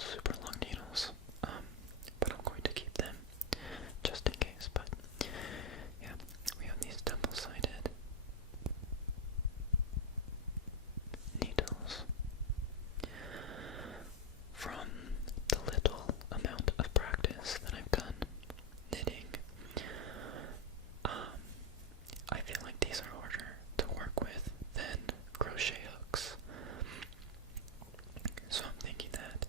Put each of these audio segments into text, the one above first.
those super long needles, but I'm going to keep them just in case. But yeah, we have these double-sided needles. From the little amount of practice that I've done knitting, I feel like these are harder to work with than crochet hooks. So I'm thinking that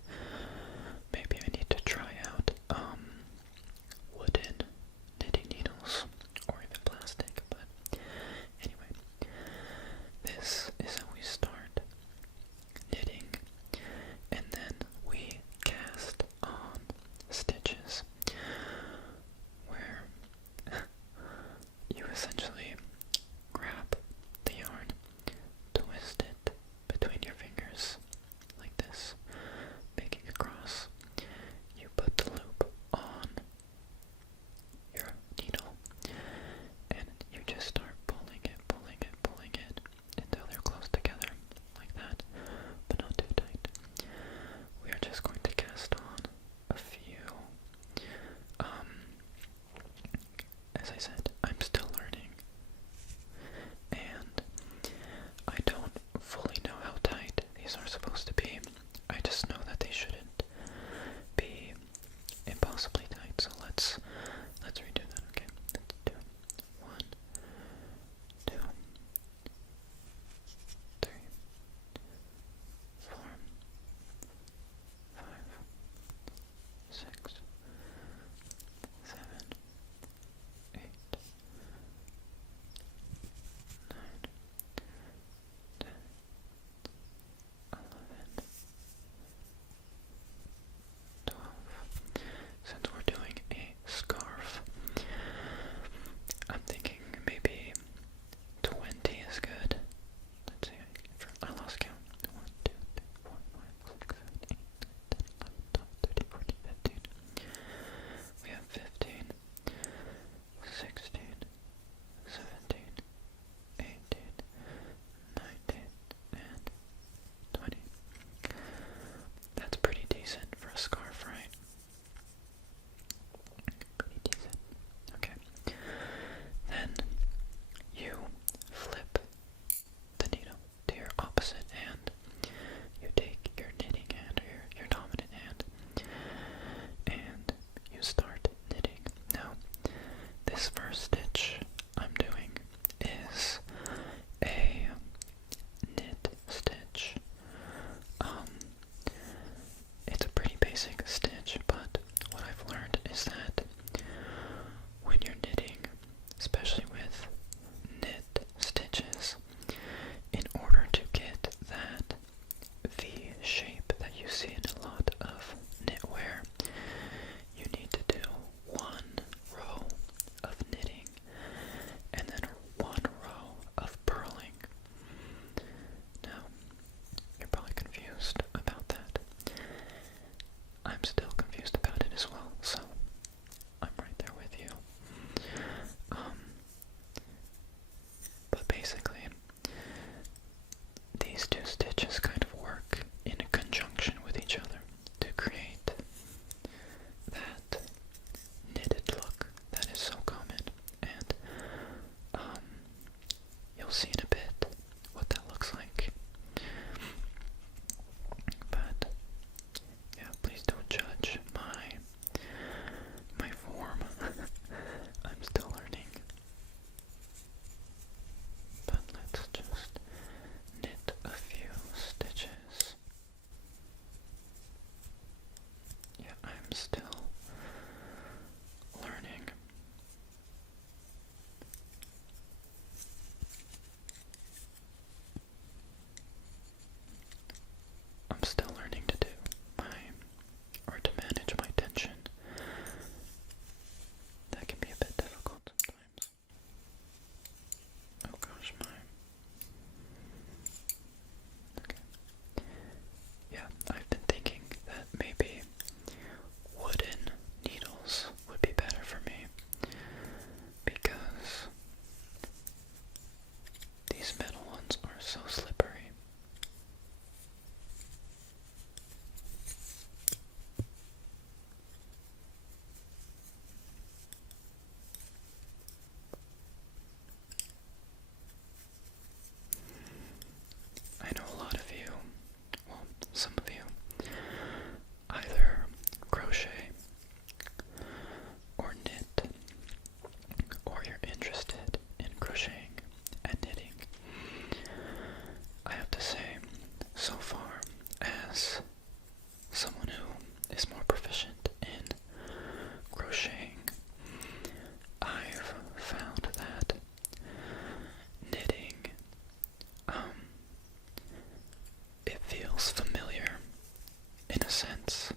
in a sense,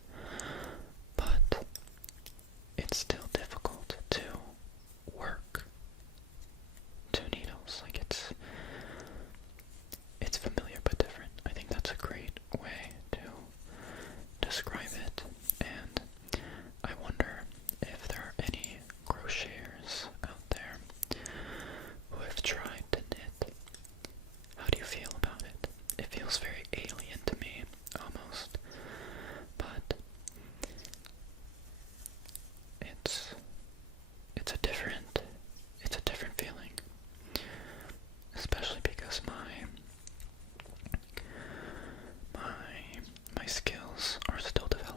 but it's still difficult to work two needles. Like it's familiar but different. I think that's a great way to describe it, and I wonder if there are any crocheters out there who have tried to knit. How do you feel about it? It feels very alien to me, almost, but it's a different feeling, especially because my skills are still developing.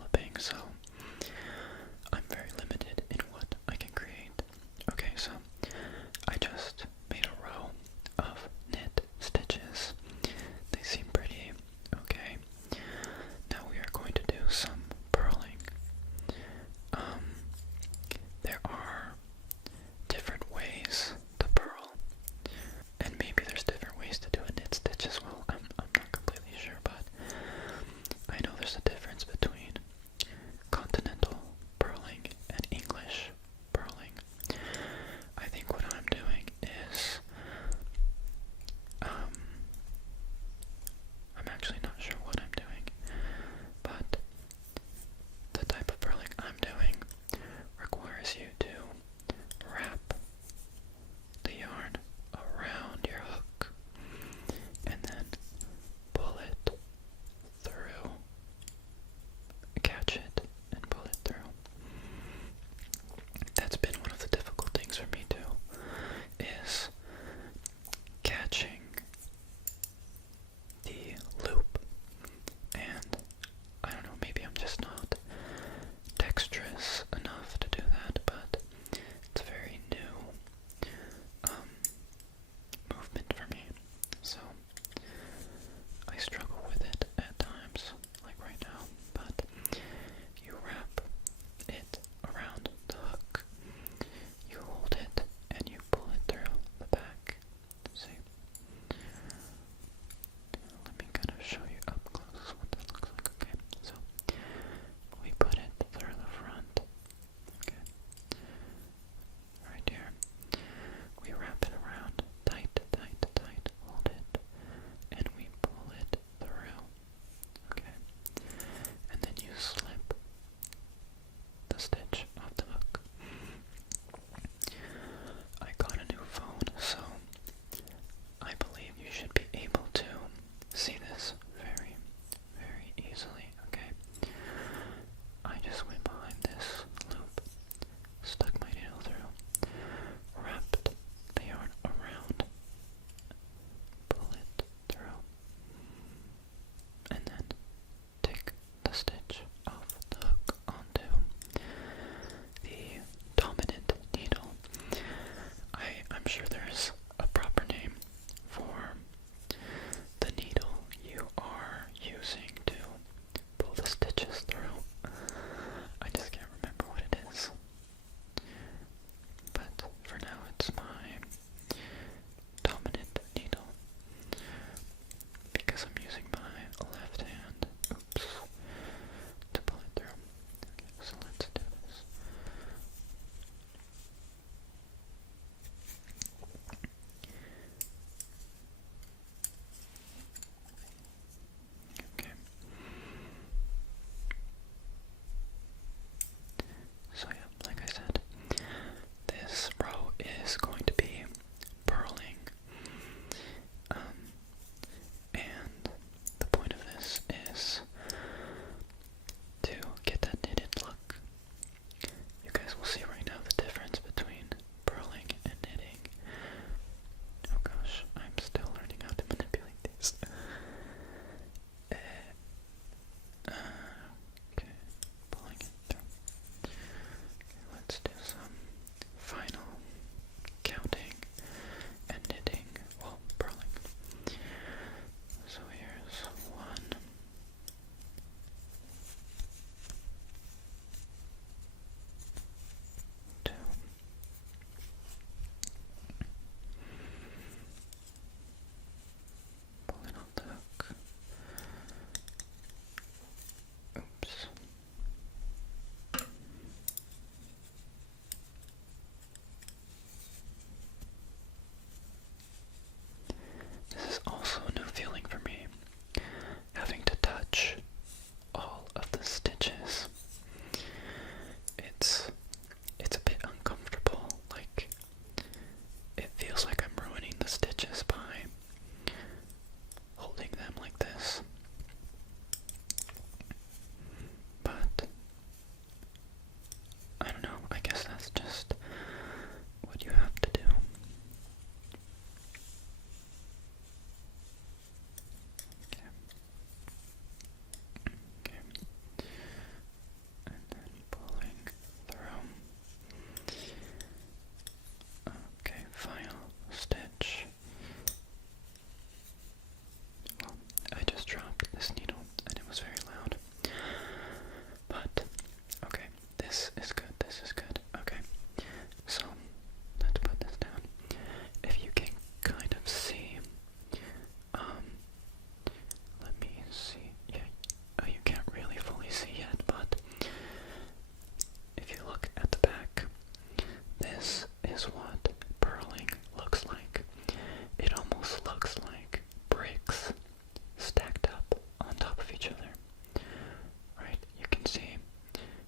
see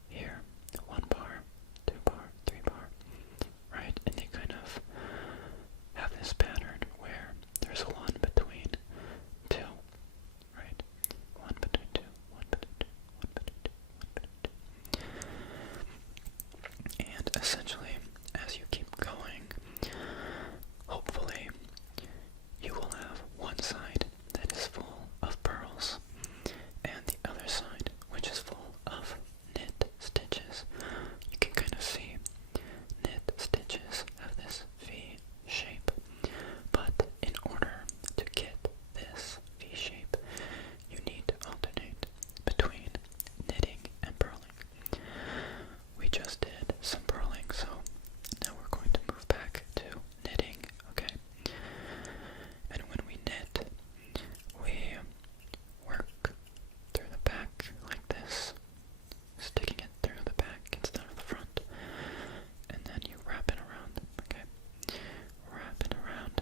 here 1 bar, 2 bar, 3 bar, right? And they kind of have this pattern where there's 1 between 2, right? 1 between 2, 1 between 2, 1 between 2, 1 between 2. And essentially, as you keep going, hopefully you will have one side that is full of pearls and the other side which is full of knit stitches. You can kind of see knit stitches have this V shape, but in order to get this V shape, you need to alternate between knitting and purling. We just did some purling, so now we're going to move back to knitting, okay? And when we knit, we work through the back like this, sticking it through the back instead of the front, and then you wrap it around, okay? Wrap it around,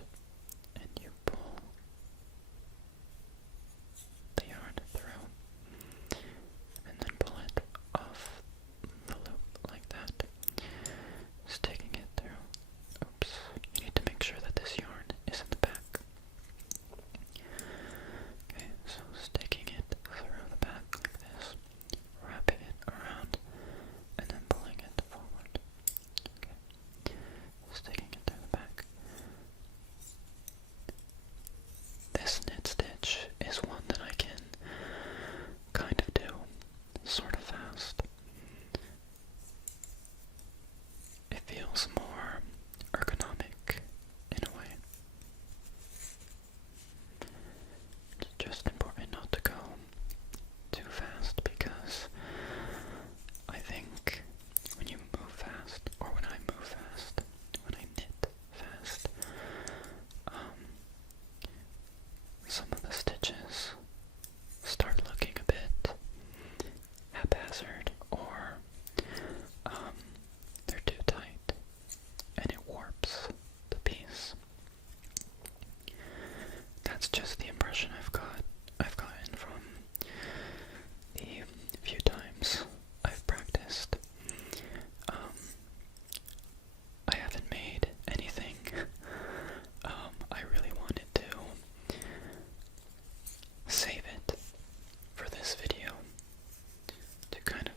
and you pull the yarn through, and then pull it off the loop like that, sticking it through. Oops, you need to make sure that this yarn is in the back. Okay, so sticking it through the back like this, wrapping it around, and then pulling it forward. Okay, sticking it through the back. This knit stitch is one that I can kind of do sort of fast. It feels more ergonomic in a way. It's just important not to go too fast because I think when you move fast, or when I move fast, when I knit fast, some of the stitches start looking a bit haphazard, or they're too tight, and it warps the piece. That's just the impression I've gotten from the few times I've practiced. I haven't made anything. I really wanted to save it for this video to kind of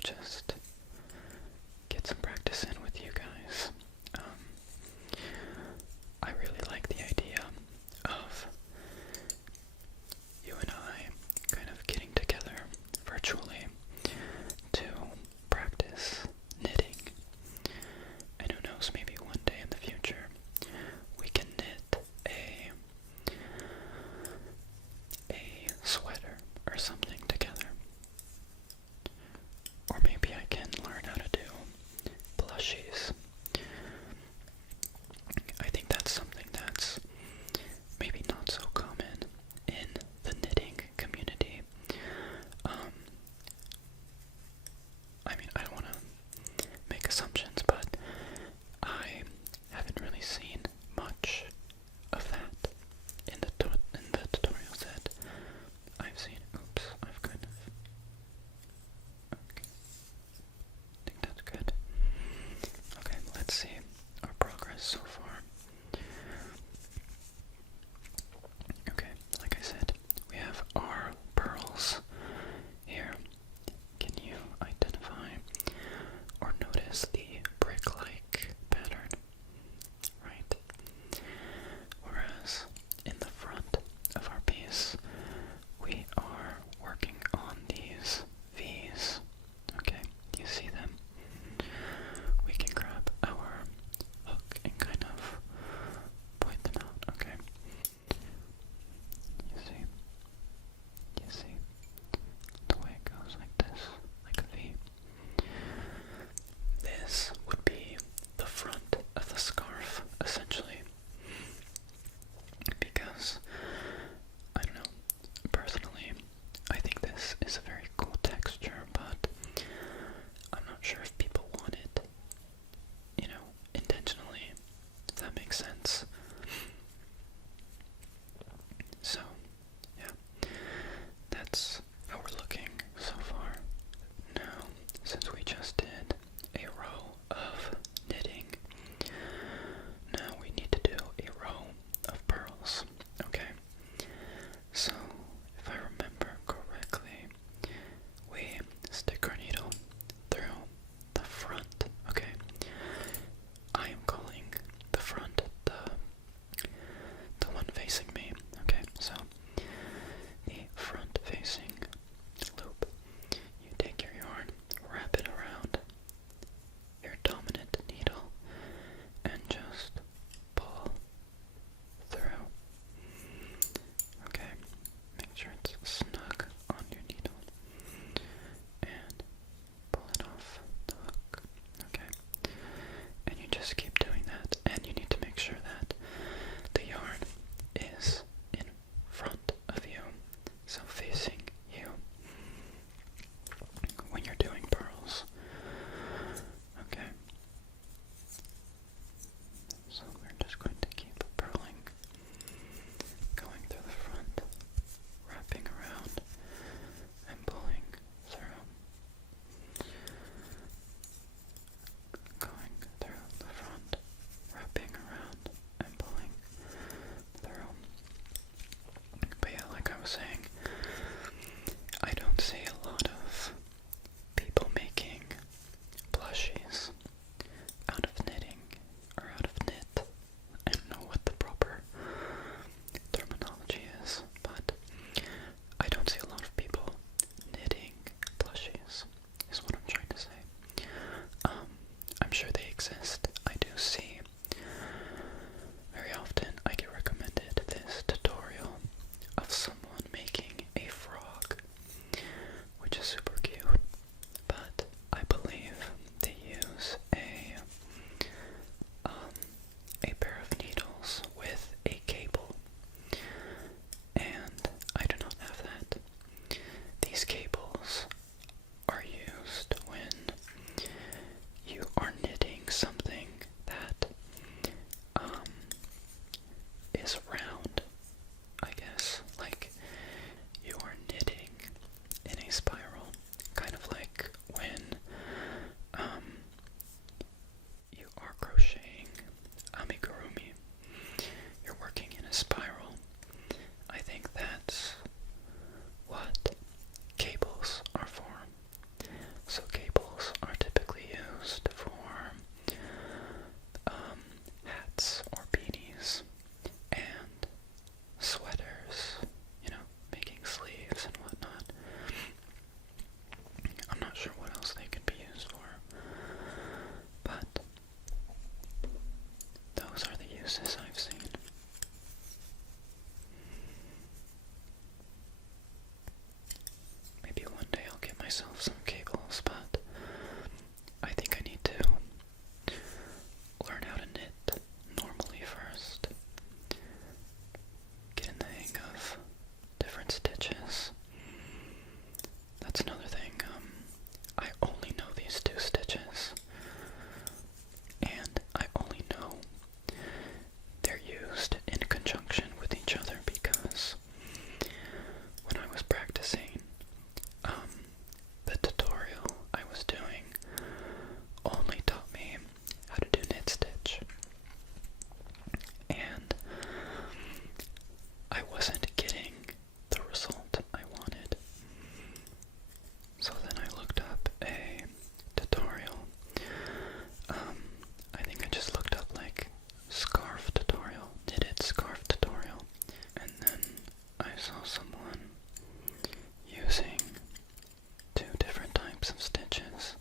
types of stitches,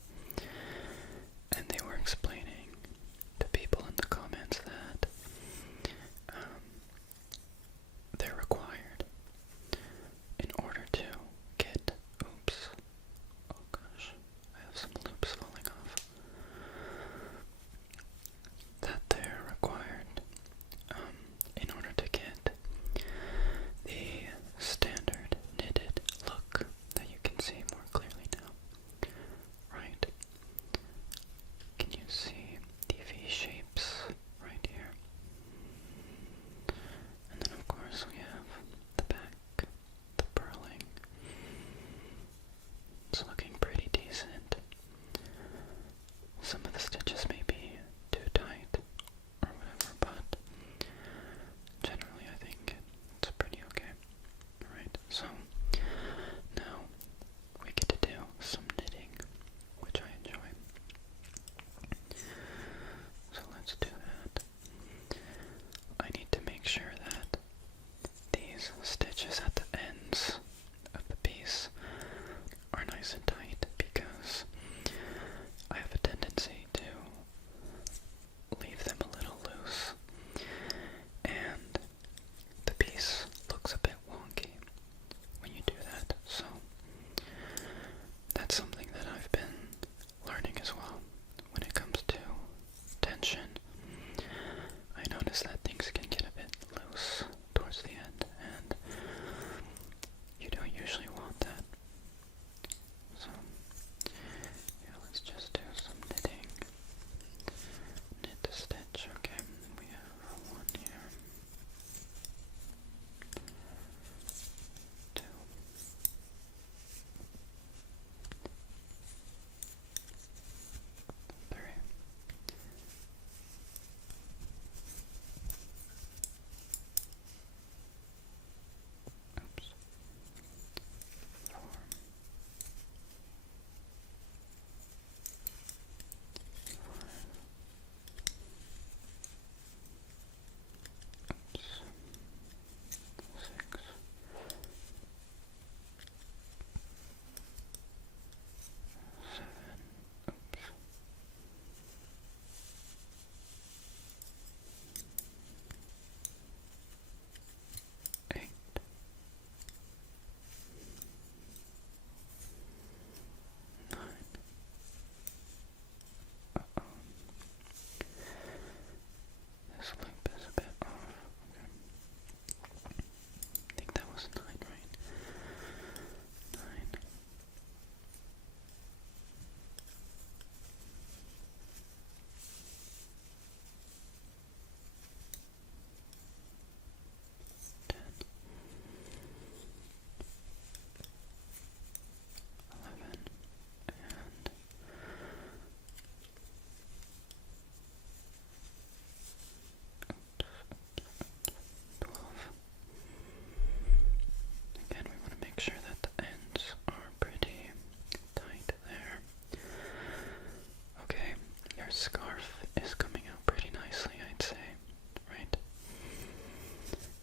and they were explaining to people in the comments that they're required in order to get, oops, oh gosh, I have some loops falling off, that they're required in order to get the standard knitted look that you can see more clearly now, right? Can you see the V shapes right here? And then of course we have the back, the purling. It's looking pretty decent. Some of the stitches may be too tight or whatever, but generally I think it's pretty okay. Alright, so now we get to do some knitting, which I enjoy. So let's do that. I need to make sure that these stitches at the ends of the piece are nice and tight, because I have a tendency to leave them a little loose, and the piece looks a bit wonky when you do that. So that's something that I've been learning as well. When it comes to tension, I notice that things can get a bit loose towards the end, and you don't usually want that. So, yeah, let's just do some knitting. Knit the stitch, okay. We have one here. Two. Three. Oops. 4. 5. Oops. 6. 7. Oops. 8. 9. Uh-oh. This loop is a bit off. Okay. I think that was 9, right? 9. 10. 11. And 12. Again, we want to make sure that the ends are pretty tight there. Okay, your scarf is coming out pretty nicely, I'd say, right?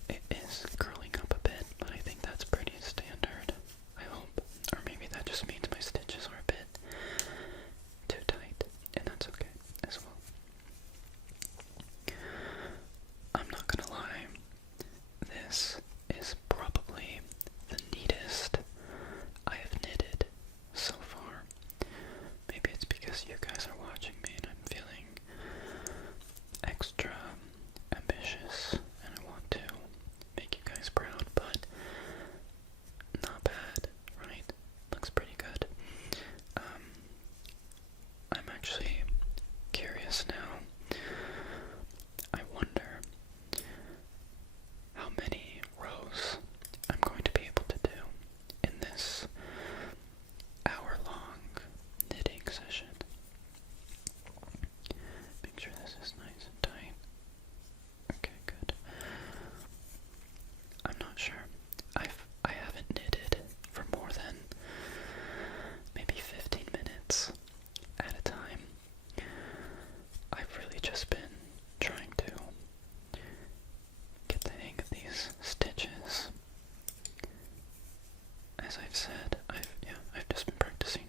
It is curling up a bit, but I think that's pretty standard, I hope. Or maybe that just means my stitches are a bit too tight, and that's okay as well. I'm not gonna lie, this is probably the neatest I have knitted so far. Maybe it's because you guys are watching me and I'm feeling extra ambitious and I want to make you guys proud, but not bad, right? Looks pretty good. I'm actually curious now. I wonder how many rows I'm going to be able to do in this hour-long knitting session. Make sure this is nice and tight. Okay, good. I'm not sure. I haven't knitted for more than maybe 15 minutes at a time. I've really just been trying to get the hang of these stitches. As I've said, I've just been practicing.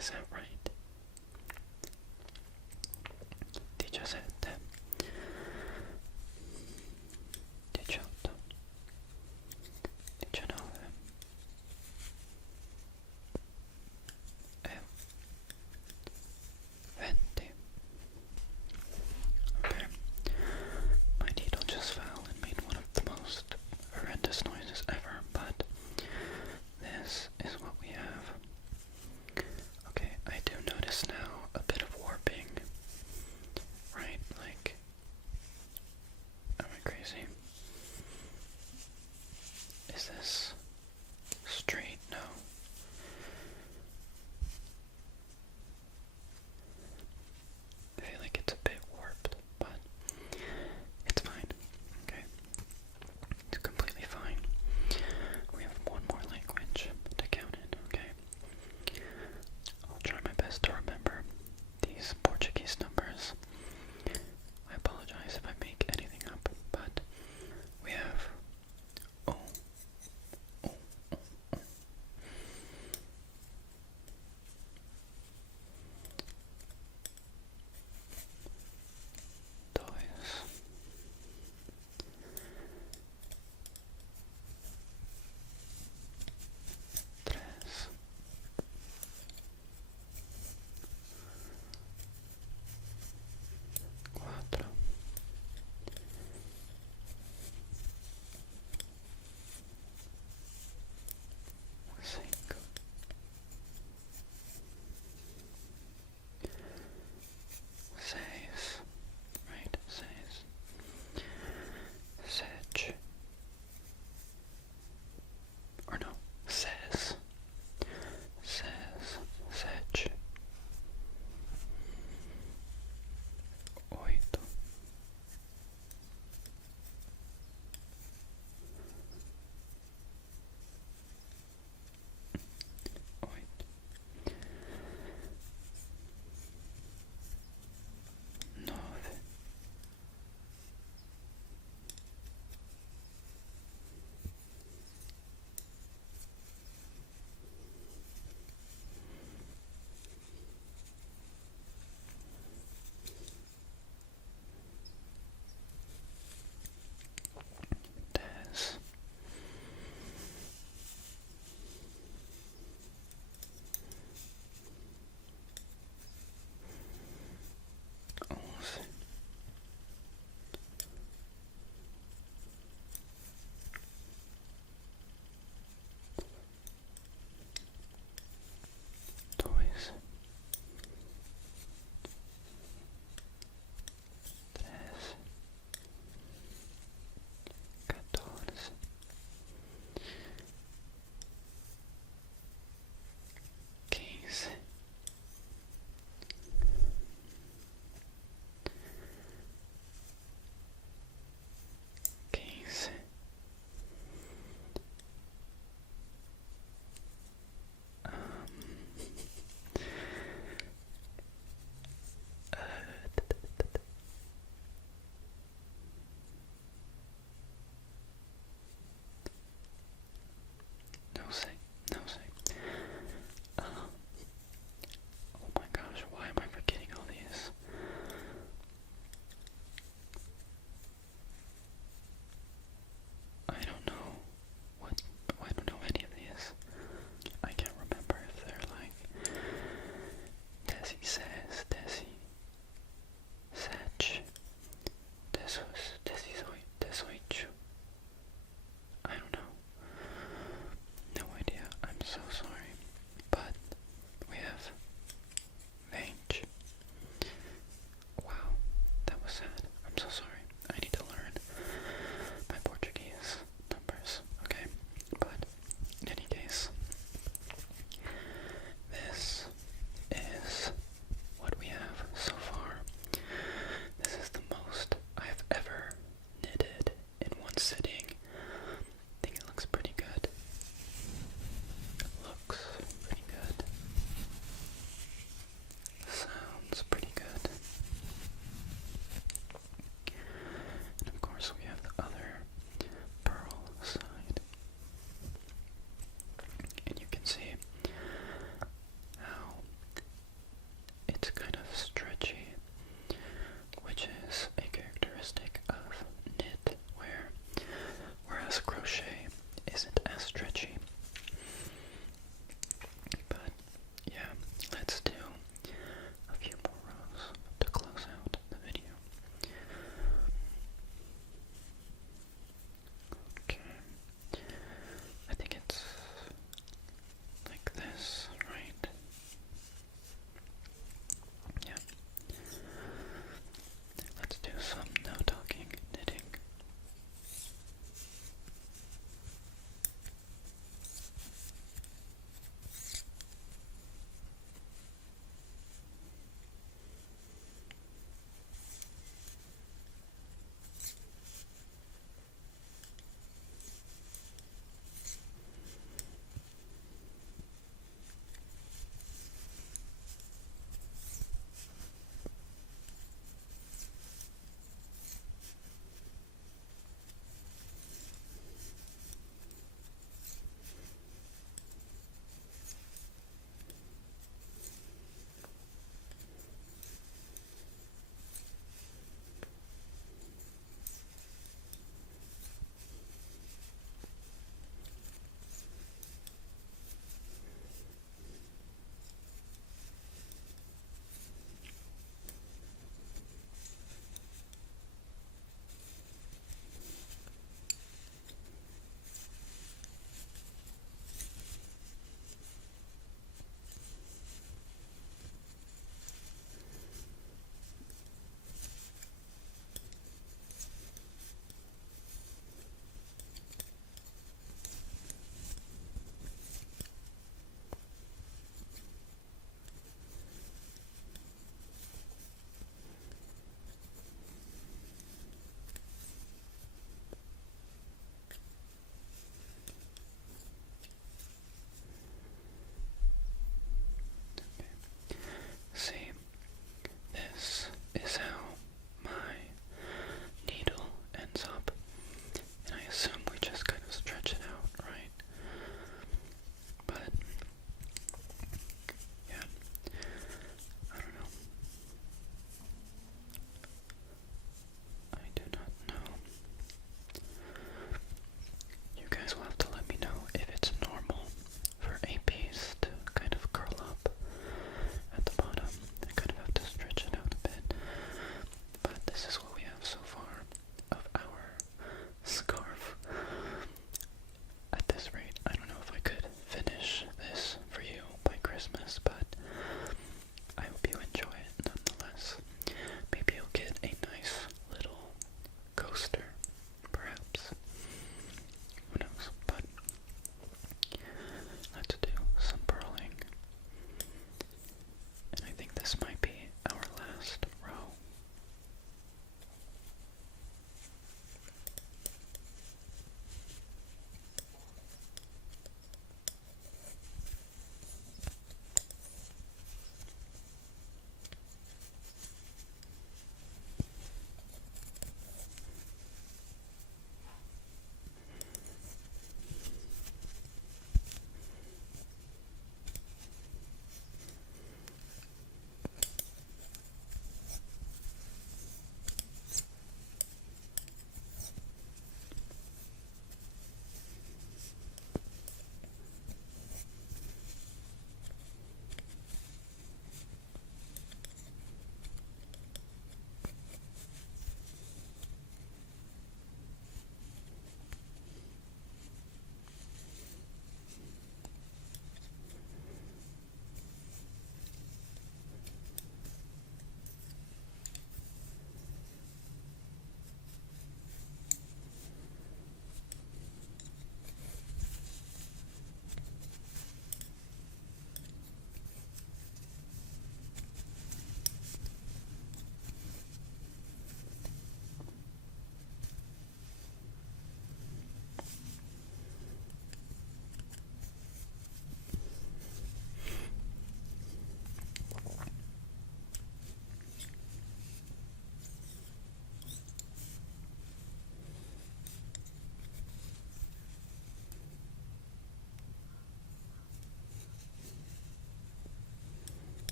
So